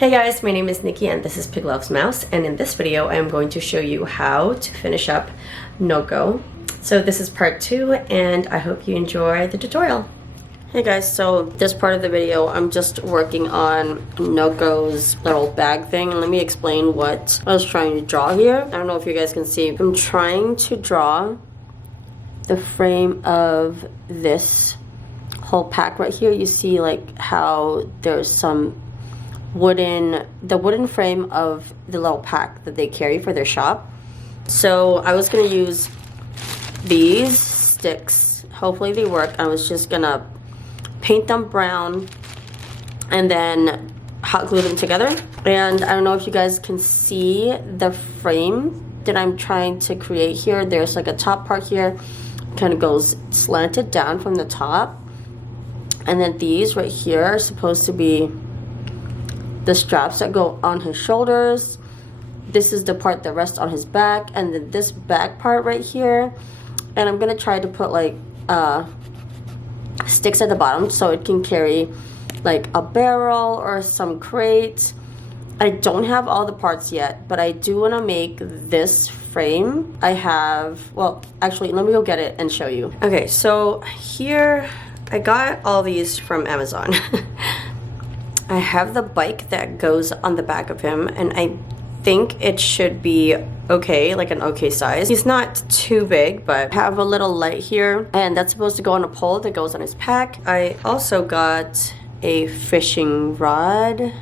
Hey guys, my name is Nikki and this is Pig Loves Mouse, and in this video I am going to show you how to finish up Noco. So this is part 2 and I hope you enjoy the tutorial. Hey guys, so this part of the video I'm just working on Noco's little bag thing. Let me explain what I was trying to draw here. I don't know if you guys can see. I'm trying to draw the frame of this whole pack right here. You see like how there's some the wooden frame of the little pack that they carry for their shop. So I was gonna use these sticks. Hopefully they work. I was just gonna paint them brown and then hot glue them together. And I don't know if you guys can see the frame that I'm trying to create here. There's like a top part here, kind of goes slanted down from the top, and then these right here are supposed to be the straps that go on his shoulders. This is the part that rests on his back, and then this back part right here. And I'm gonna try to put like sticks at the bottom so it can carry like a barrel or some crate. I don't have all the parts yet, but I do want to make this frame. I have, well, actually, let me go get it and show you. Okay, so here I got all these from Amazon. I have the bike that goes on the back of him, and I think it should be okay, like an okay size. He's not too big, but I have a little light here, and that's supposed to go on a pole that goes on his pack. I also got a fishing rod. You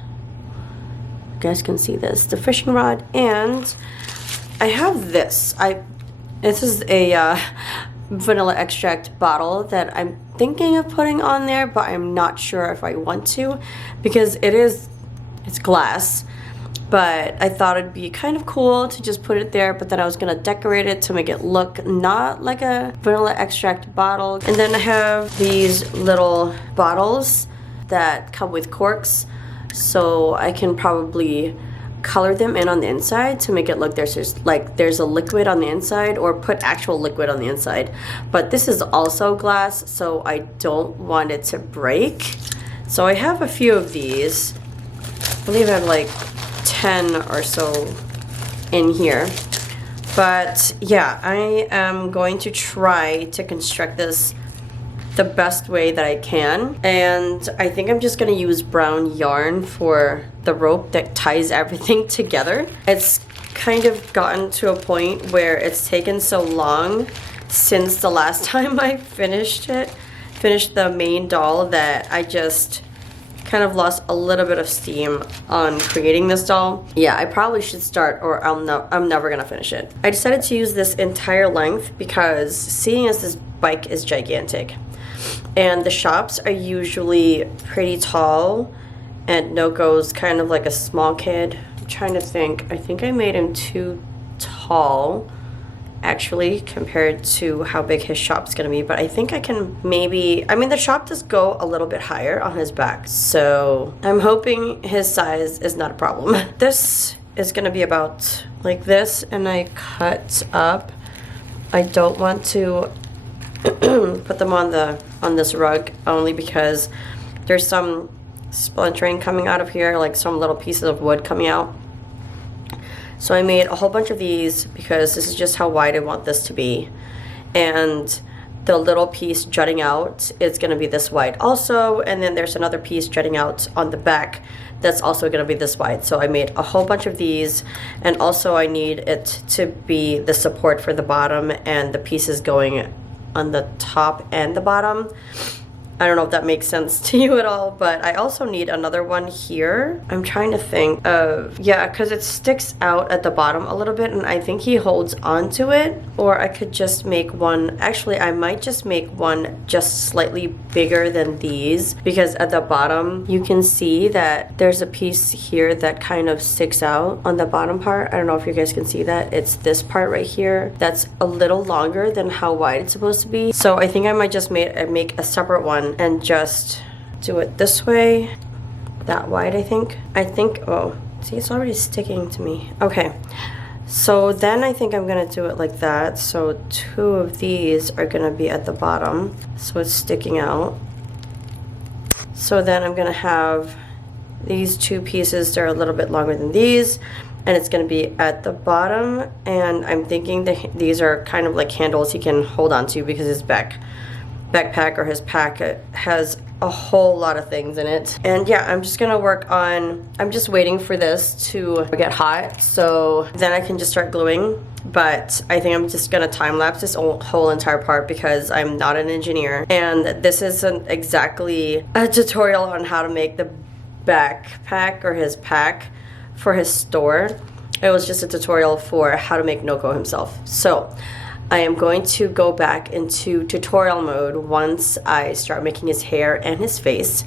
guys can see this, the fishing rod, and I have this. This is a vanilla extract bottle that I'm thinking of putting on there, but I'm not sure if I want to because it's glass. But I thought it'd be kind of cool to just put it there, but then I was gonna decorate it to make it look not like a vanilla extract bottle. And then I have these little bottles that come with corks, so I can probably color them in on the inside to make it look there's a liquid on the inside, or put actual liquid on the inside. But this is also glass, so I don't want it to break. So I have a few of these. I believe I have like 10 or so in here. But yeah, I am going to try to construct this the best way that I can, and I think I'm just gonna use brown yarn for the rope that ties everything together. It's kind of gotten to a point where it's taken so long since the last time I finished the main doll, that I just kind of lost a little bit of steam on creating this doll. Yeah, I probably should start, or I'm never gonna finish it. I decided to use this entire length because seeing as this bike is gigantic and the shops are usually pretty tall, and Noco's kind of like a small kid. I'm trying to think. I think I made him too tall actually compared to how big his shop's gonna be, but I think I can maybe, I mean the shop does go a little bit higher on his back, so I'm hoping his size is not a problem. This is gonna be about like this, and I cut up. I don't want to put them on this rug, only because there's some splintering coming out of here, like some little pieces of wood coming out. So I made a whole bunch of these because this is just how wide I want this to be, and the little piece jutting out is going to be this wide also, and then there's another piece jutting out on the back that's also going to be this wide. So I made a whole bunch of these, and also I need it to be the support for the bottom and the pieces going on the top and the bottom. I don't know if that makes sense to you at all, but I also need another one here. I'm trying to think of, yeah, because it sticks out at the bottom a little bit, and I think he holds onto it. Or I could just make one, actually I might just make one just slightly bigger than these, because at the bottom you can see that there's a piece here that kind of sticks out on the bottom part. I don't know if you guys can see that. It's this part right here that's a little longer than how wide it's supposed to be. So I think I might just make a separate one and just do it this way, that wide. I think, oh, see, it's already sticking to me. Okay, so then I think I'm gonna do it like that. So 2 of these are gonna be at the bottom, so it's sticking out. So then I'm gonna have these two pieces, they're a little bit longer than these, and it's going to be at the bottom, and I'm thinking that these are kind of like handles he can hold on to because his backpack or his pack has a whole lot of things in it. And yeah, I'm just gonna work on, I'm just waiting for this to get hot so then I can just start gluing. But I think I'm just gonna time lapse this whole entire part because I'm not an engineer, and this isn't exactly a tutorial on how to make the backpack or his pack for his store. It was just a tutorial for how to make Noco himself. So I am going to go back into tutorial mode once I start making his hair and his face.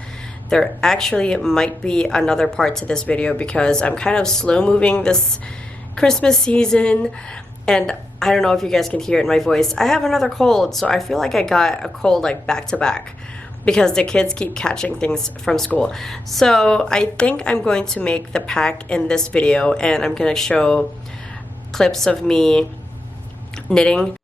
There actually might be another part to this video because I'm kind of slow moving this Christmas season, and I don't know if you guys can hear it in my voice. I have another cold, so I feel like I got a cold like back to back because the kids keep catching things from school. So I think I'm going to make the pack in this video, and I'm gonna show clips of me knitting.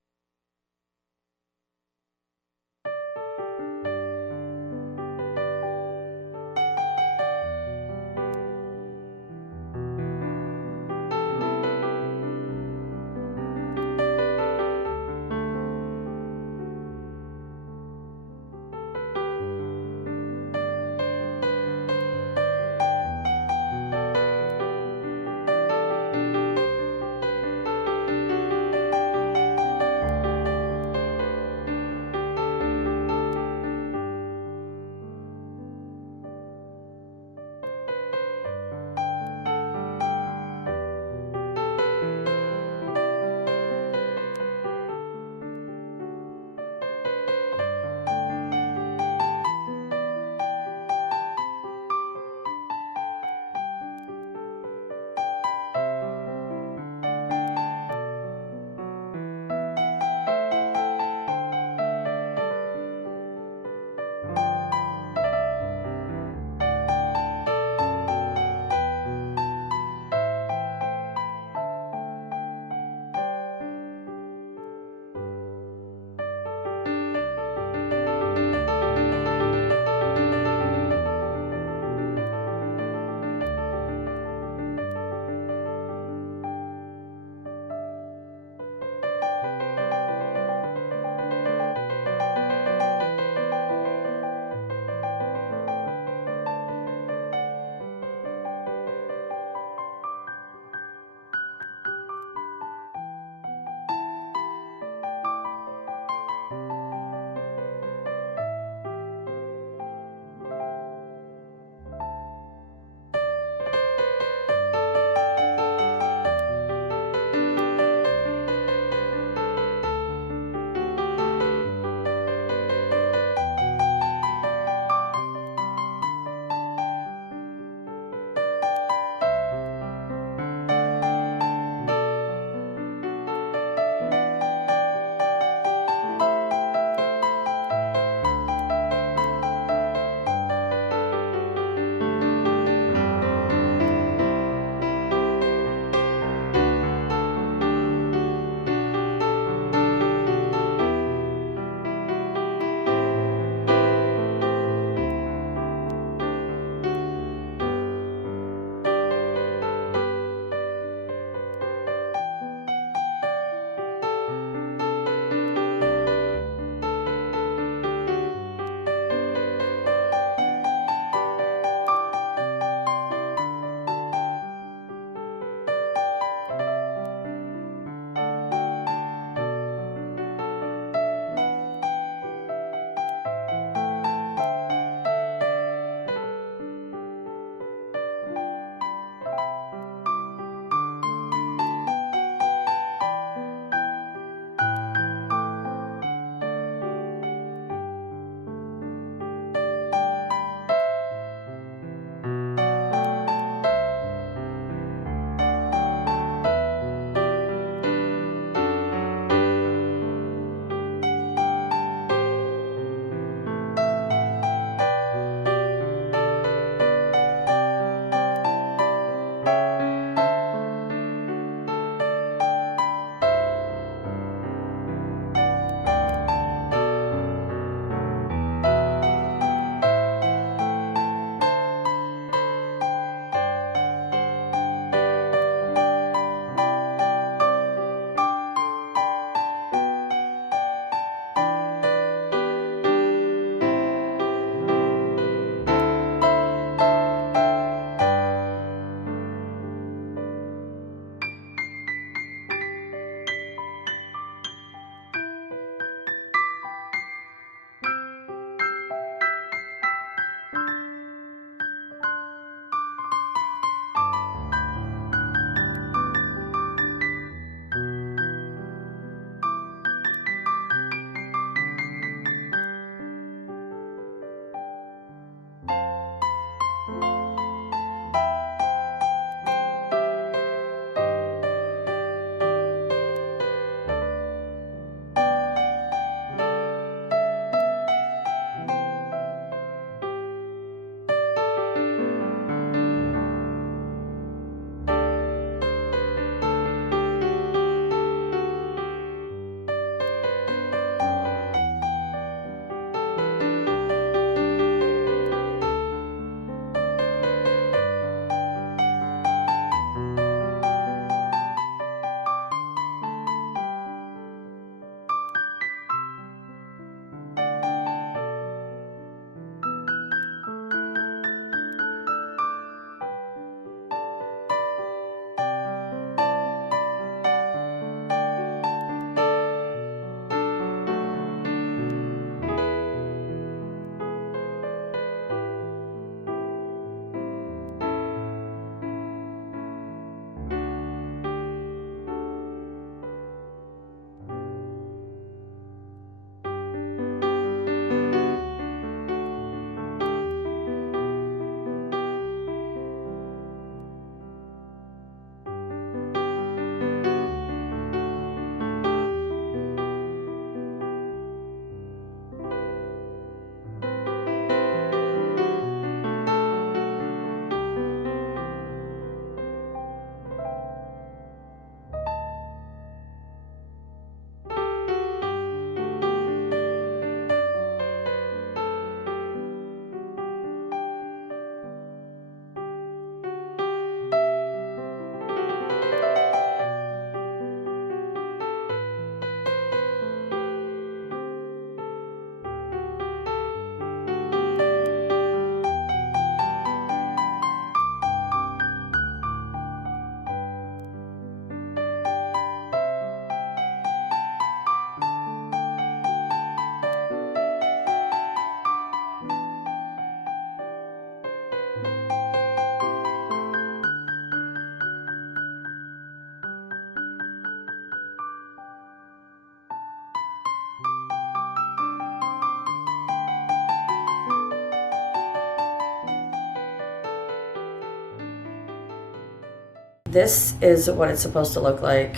this is what it's supposed to look like.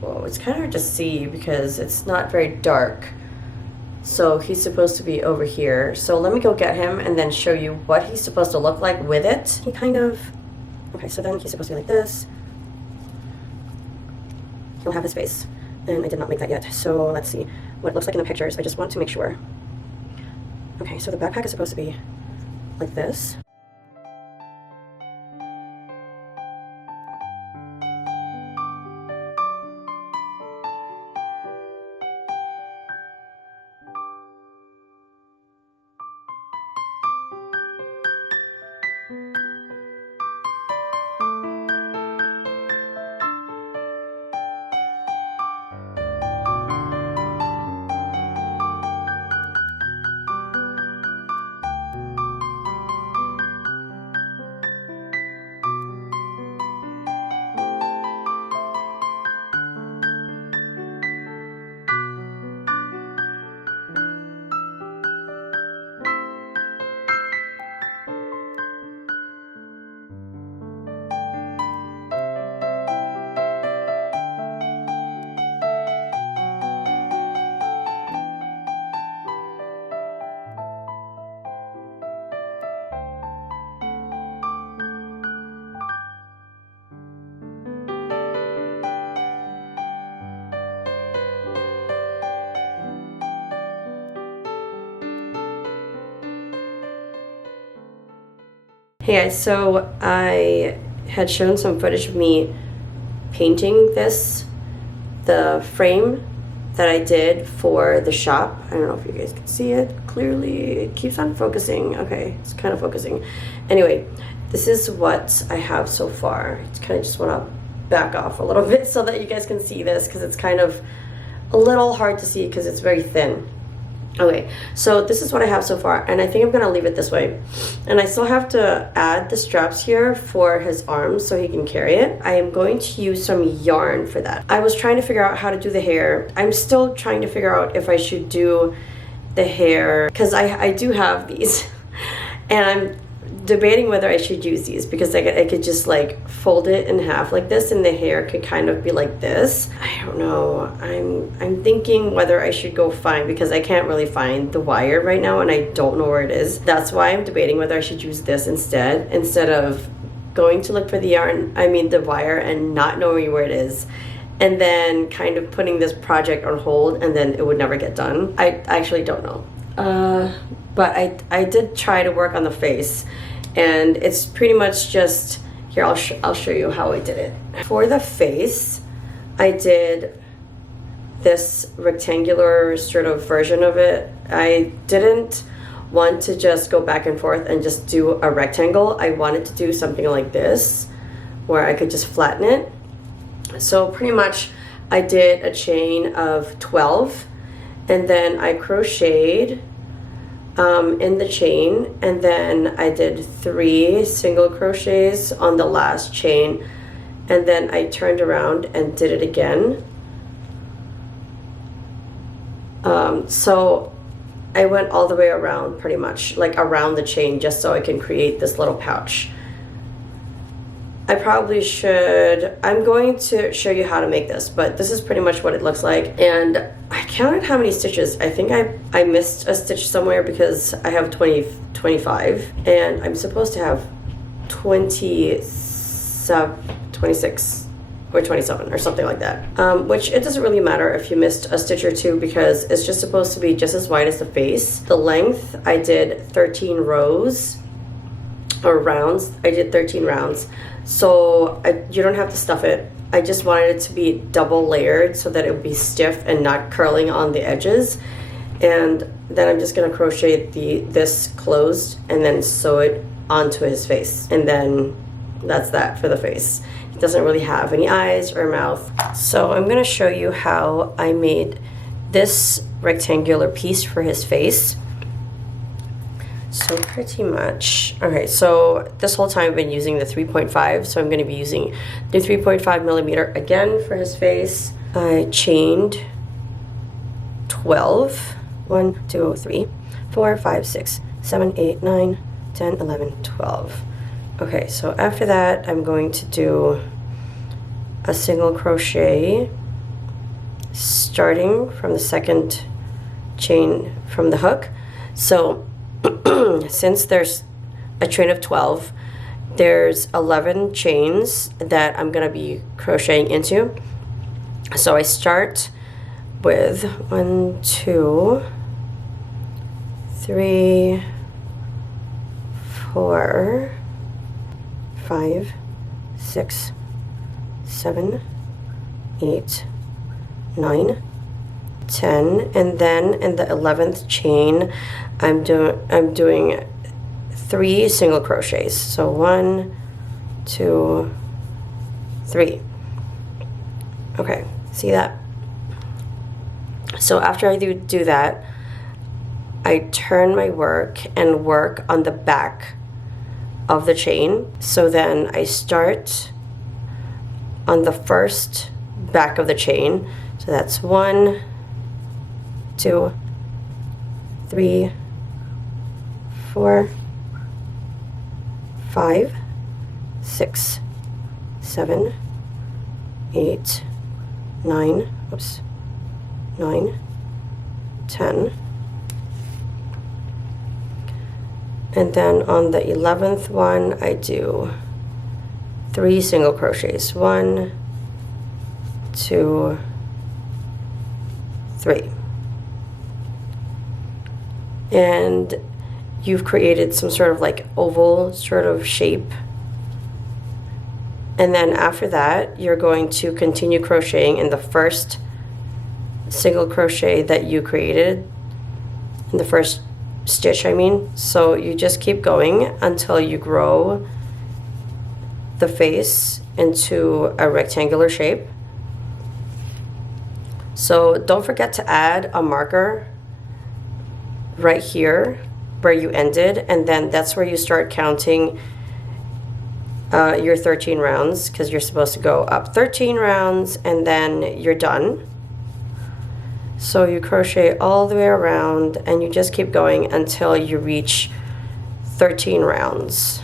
Whoa, it's kind of hard to see because it's not very dark. So he's supposed to be over here. So let me go get him and then show you what he's supposed to look like with it. He kind of, okay, so then he's supposed to be like this. He'll have his face. And I did not make that yet. So let's see what it looks like in the pictures. I just want to make sure. Okay, so the backpack is supposed to be like this. Hey guys, so I had shown some footage of me painting the frame that I did for the shop. I don't know if you guys can see it clearly. It keeps on focusing. Okay, it's kind of focusing. Anyway, this is what I have so far. I kind of just want to back off a little bit so that you guys can see this because it's kind of a little hard to see because it's very thin. Okay, so this is what I have so far, and I think I'm gonna leave it this way. And I still have to add the straps here for his arms so he can carry it. I am going to use some yarn for that. I was trying to figure out how to do the hair. I'm still trying to figure out if I should do the hair, because I do have these, and I'm debating whether I should use these because I could just like fold it in half like this and the hair could kind of be like this. I don't know. I'm thinking whether I should go find, because I can't really find the wire right now and I don't know where it is. That's why I'm debating whether I should use this instead of going to look for the wire and not knowing where it is, and then kind of putting this project on hold and then it would never get done. I actually don't know. But I did try to work on the face, and it's pretty much just, here, I'll show you how I did it. For the face, I did this rectangular sort of version of it. I didn't want to just go back and forth and just do a rectangle. I wanted to do something like this, where I could just flatten it. So pretty much I did a chain of 12, and then I crocheted in the chain, and then I did 3 single crochets on the last chain, and then I turned around and did it again. So I went all the way around, pretty much like around the chain, just so I can create this little pouch. I probably should, I'm going to show you how to make this, but this is pretty much what it looks like. And I counted how many stitches. I think I missed a stitch somewhere because I have 25 and I'm supposed to have 26 or 27 or something like that, which it doesn't really matter if you missed a stitch or two because it's just supposed to be just as wide as the face. The length, I did 13 rows or rounds. I did 13 rounds, so you don't have to stuff it. I just wanted it to be double layered so that it would be stiff and not curling on the edges. And then I'm just gonna crochet this closed and then sew it onto his face, and then that's that for the face. It doesn't really have any eyes or mouth. So I'm gonna show you how I made this rectangular piece for his face. So pretty much, okay, so this whole time I've been using the 3.5, so I'm gonna be using the 3.5 millimeter again for his face. I chained 12, 1, 2, 3, 4, 5, 6, 7, 8, 9, 10, 11, 12. Okay, so after that I'm going to do a single crochet starting from the second chain from the hook. So since there's a train of 12, there's 11 chains that I'm gonna be crocheting into. So I start with 1, 2, 3, 4, 5, 6, 7, 8, 9, 10, and then in the 11th chain I'm doing 3 single crochets. So 1, 2, 3. Okay, see that? So after I do that, I turn my work and work on the back of the chain. So then I start on the first back of the chain. So that's 1, 2, 3, 4, 5, 6, 7, 8, 9, 9, 10. And then on the 11th one, I do 3 single crochets. 1, 2, 3. And you've created some sort of like oval sort of shape. And then after that, you're going to continue crocheting in the first single crochet that you created, in the first stitch, I mean. So you just keep going until you grow the face into a rectangular shape. So don't forget to add a marker right here where you ended, and then that's where you start counting your 13 rounds, because you're supposed to go up 13 rounds and then you're done. So you crochet all the way around and you just keep going until you reach 13 rounds.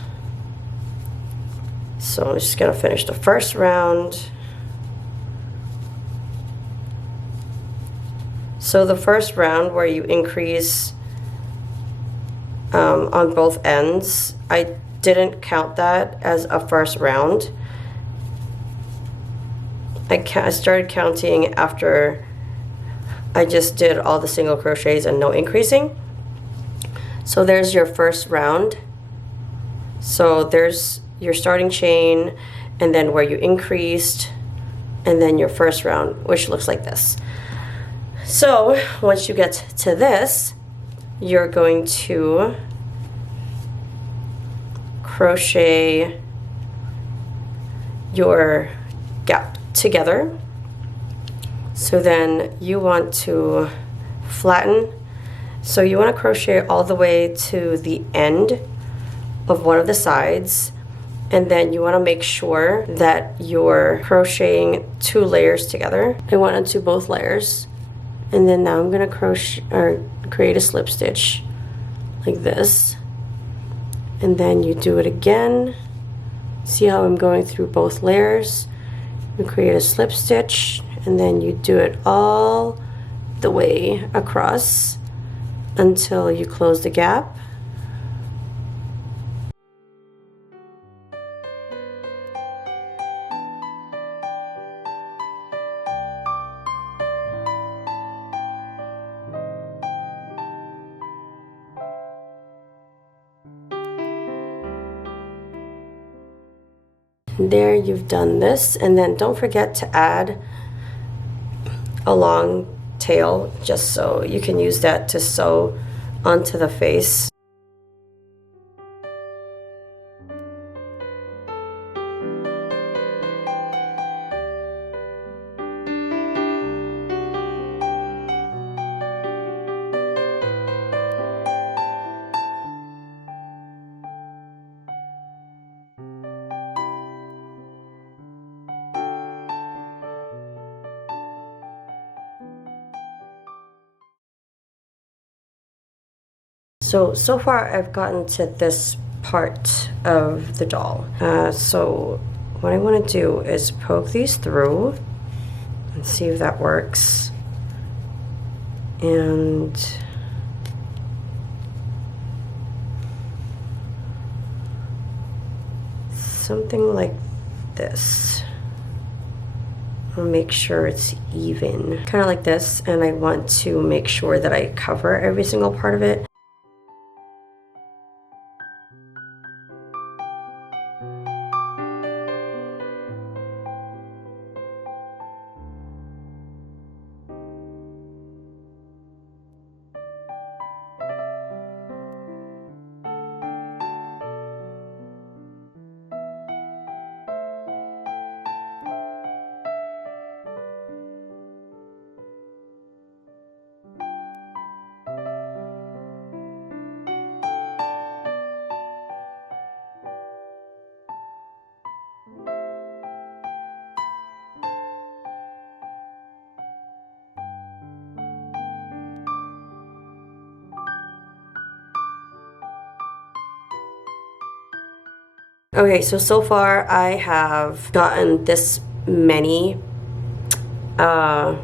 So I'm just gonna finish the first round. So the first round where you increase on both ends, I didn't count that as a first round. I started counting after I just did all the single crochets and no increasing. So there's your first round. So there's your starting chain, and then where you increased, and then your first round, which looks like this. So once you get to this, you're going to crochet your gap together. So then you want to flatten. So you want to crochet all the way to the end of one of the sides, and then you want to make sure that you're crocheting 2 layers together. I went into both layers, and then now I'm going to crochet or create a slip stitch like this, and then you do it again. See how I'm going through both layers? You create a slip stitch, and then you do it all the way across until you close the gap. There, you've done this, and then don't forget to add a long tail, just so you can use that to sew onto the face. So far I've gotten to this part of the doll. So what I want to do is poke these through and see if that works. And something like this. I'll make sure it's even, kind of like this, and I want to make sure that I cover every single part of it. Okay, so far I have gotten this many, I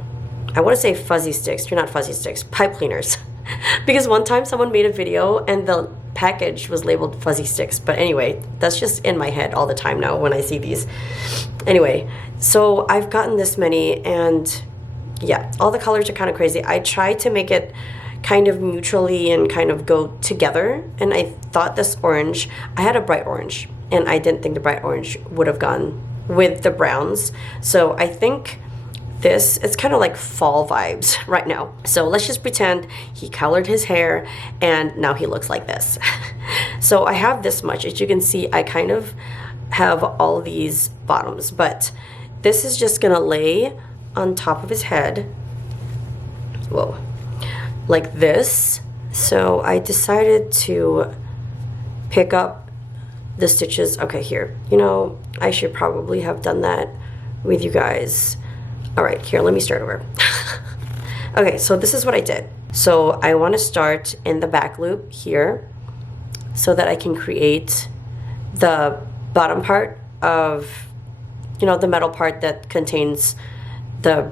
want to say fuzzy sticks. They're not fuzzy sticks, pipe cleaners. Because one time someone made a video and the package was labeled fuzzy sticks. But anyway, that's just in my head all the time now when I see these. Anyway, so I've gotten this many, and yeah, all the colors are kind of crazy. I tried to make it kind of mutually and kind of go together, and I thought this orange, I had a bright orange, and I didn't think the bright orange would have gone with the browns. So I think this, it's kind of like fall vibes right now. So let's just pretend he colored his hair and now he looks like this. So I have this much. As you can see, I kind of have all these bottoms, but this is just gonna lay on top of his head. Whoa. Like this. So I decided to pick up the stitches. Okay, here, you know, I should probably have done that with you guys. All right, here, let me start over. Okay, so this is what I did. So I want to start in the back loop here so that I can create the bottom part of, you know, the metal part that contains the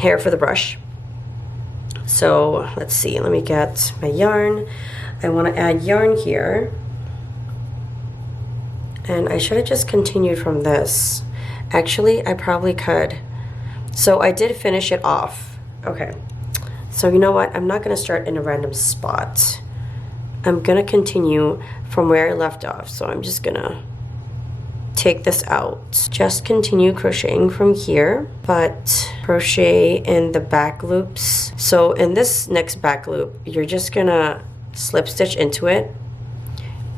hair for the brush. So let's see, let me get my yarn. I want to add yarn here. And I should have just continued from this. Actually, I probably could. So I did finish it off. Okay. So you know what? I'm not going to start in a random spot. I'm going to continue from where I left off. So I'm just going to take this out. Just continue crocheting from here, but crochet in the back loops. So in this next back loop, you're just going to slip stitch into it,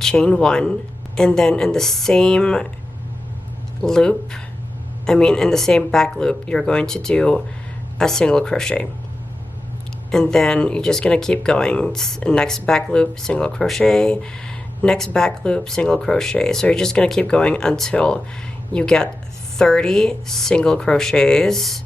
chain one, and then in the same loop, in the same back loop, you're going to do a single crochet. And then you're just going to keep going. Next back loop, single crochet. Next back loop, single crochet. So you're just going to keep going until you get 30 single crochets.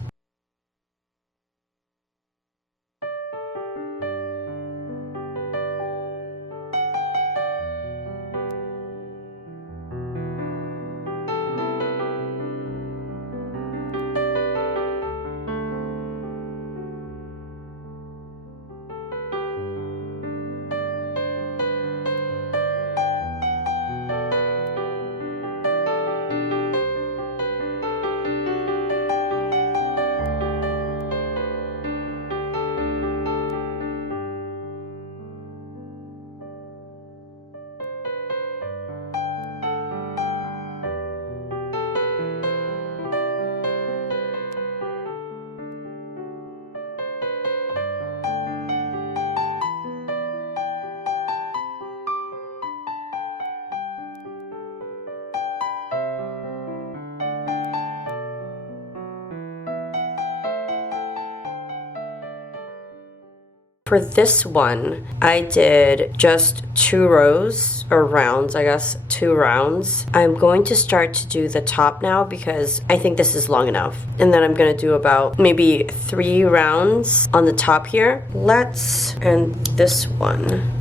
For this one, I did just 2 rows, or rounds, I guess, 2 rounds. I'm going to start to do the top now because I think this is long enough. And then I'm going to do about maybe 3 rounds on the top here. Let's end this one.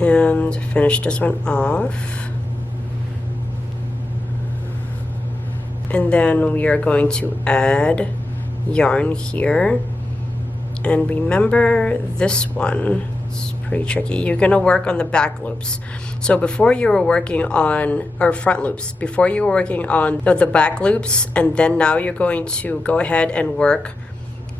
and finish this one off. And then we are going to add yarn here. And remember this one, it's pretty tricky. You're gonna work on the back loops. So before you were working on, or front loops, before you were working on the back loops, and then now you're going to go ahead and work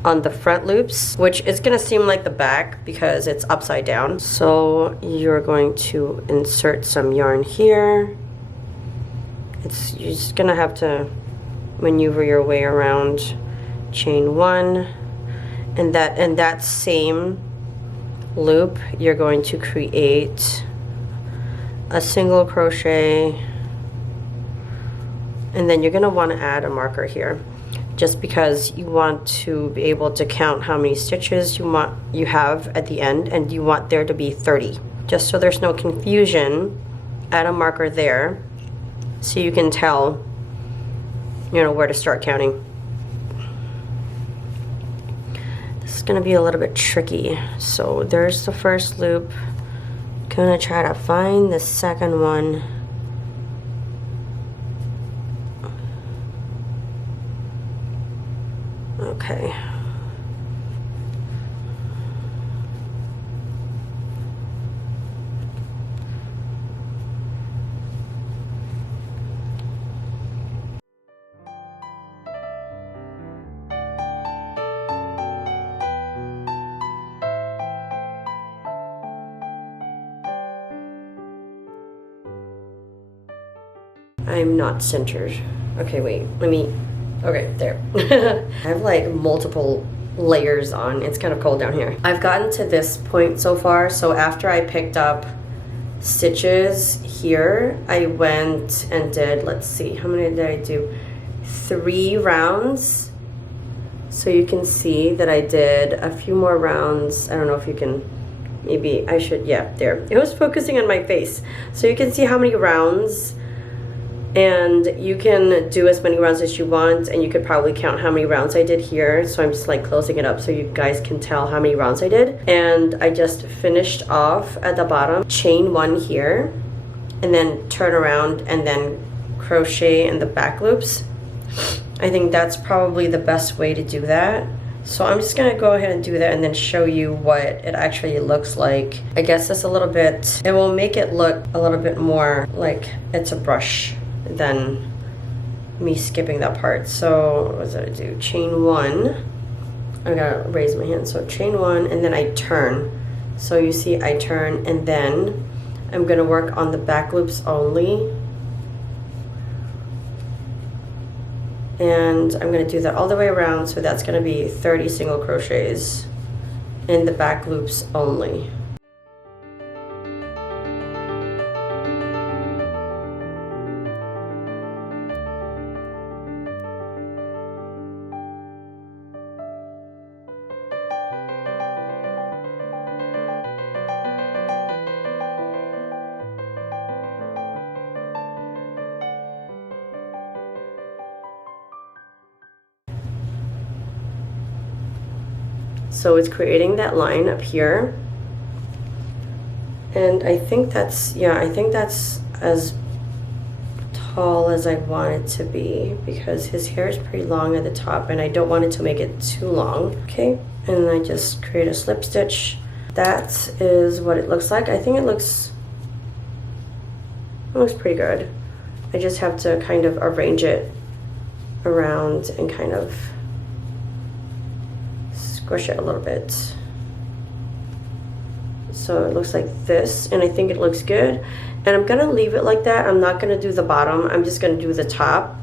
on the front loops, which is gonna seem like the back because it's upside down. So you're going to insert some yarn here. You're just gonna have to maneuver your way around. Chain one, and that same loop you're going to create a single crochet, and then you're gonna want to add a marker here, just because you want to be able to count how many stitches you have at the end, and you want there to be 30. Just so there's no confusion, add a marker there so you can tell, you know, where to start counting. This is gonna be a little bit tricky. So there's the first loop. Gonna try to find the second one. Okay. I'm not centered. Okay, wait, okay, there. I have like multiple layers on. It's kind of cold down here. I've gotten to this point so far, so after I picked up stitches here, I went and did, let's see, how many did I do? 3 rounds. So you can see that I did a few more rounds. I don't know if you can, maybe I should, yeah, there. It was focusing on my face. So you can see how many rounds, and you can do as many rounds as you want, and you could probably count how many rounds I did here. So I'm just like closing it up so you guys can tell how many rounds I did. And I just finished off at the bottom, chain 1 here, and then turn around and then crochet in the back loops. I think that's probably the best way to do that. So I'm just gonna go ahead and do that and then show you what it actually looks like. I guess it's a little bit, it will make it look a little bit more like it's a brush than me skipping that part. So what did I do? Chain 1. I gotta raise my hand. So chain 1, and then I turn. So you see I turn, and then I'm gonna work on the back loops only. And I'm gonna do that all the way around, so that's gonna be 30 single crochets in the back loops only. So it's creating that line up here. And I think that's, yeah, I think that's as tall as I want it to be, because his hair is pretty long at the top and I don't want it to make it too long. Okay, and I just create a slip stitch. That is what it looks like. I think it looks pretty good. I just have to kind of arrange it around and kind of squish it a little bit. So it looks like this, and I think it looks good. And I'm gonna leave it like that. I'm not gonna do the bottom, I'm just gonna do the top.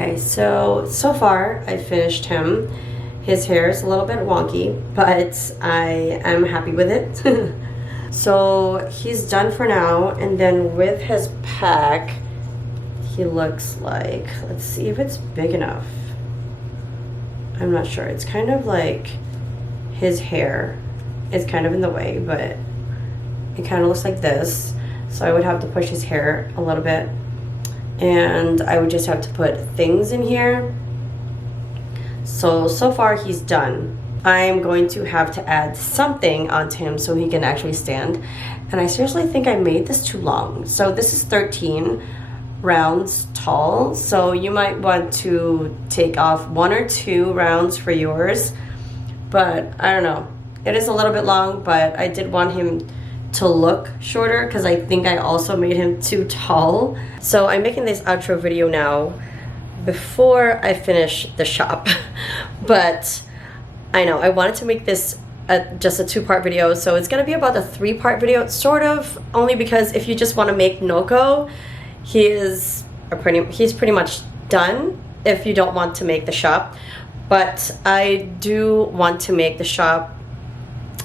Okay, so far I finished him. His hair is a little bit wonky, but I am happy with it. So he's done for now, and then with his pack, he looks like, let's see if it's big enough. I'm not sure. It's kind of like his hair is kind of in the way, but it kind of looks like this. So I would have to push his hair a little bit, and I would just have to put things in here. So far he's done. I'm going to have to add something onto him so he can actually stand. And I seriously think I made this too long. So this is 13 rounds tall. So you might want to take off 1 or 2 rounds for yours. But I don't know. It is a little bit long, but I did want him to look shorter because I think I also made him too tall. So I'm making this outro video now before I finish the shop. But I know I wanted to make this just a 2-part video, so it's gonna be about a 3-part video, sort of, only because if you just want to make Noco, he's pretty much done if you don't want to make the shop. But I do want to make the shop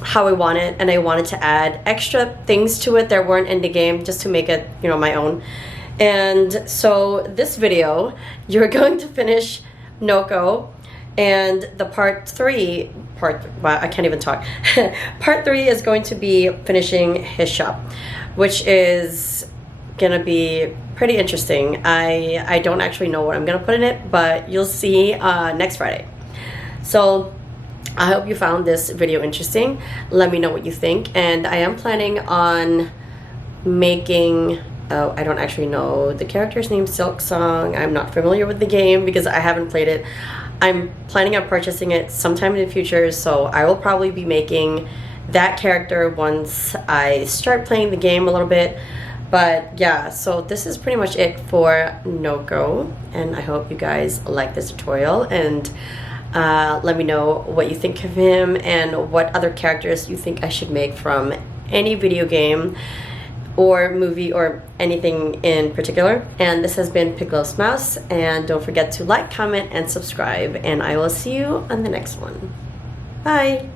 how I want it, and I wanted to add extra things to it that weren't in the game just to make it, you know, my own. And so this video, you're going to finish Noco. And the part 3, wow, I can't even talk. Part 3 is going to be finishing his shop, which is gonna be pretty interesting. I don't actually know what I'm gonna put in it, but you'll see next Friday. So I hope you found this video interesting. Let me know what you think. And I am planning on making, I don't actually know the character's name, Silk Song. I'm not familiar with the game because I haven't played it. I'm planning on purchasing it sometime in the future, so I will probably be making that character once I start playing the game a little bit. But yeah, so this is pretty much it for Noco, and I hope you guys like this tutorial, and let me know what you think of him and what other characters you think I should make from any video game or movie or anything in particular. And this has been Pickles Mouse, and don't forget to like, comment, and subscribe, and I will see you on the next one. Bye!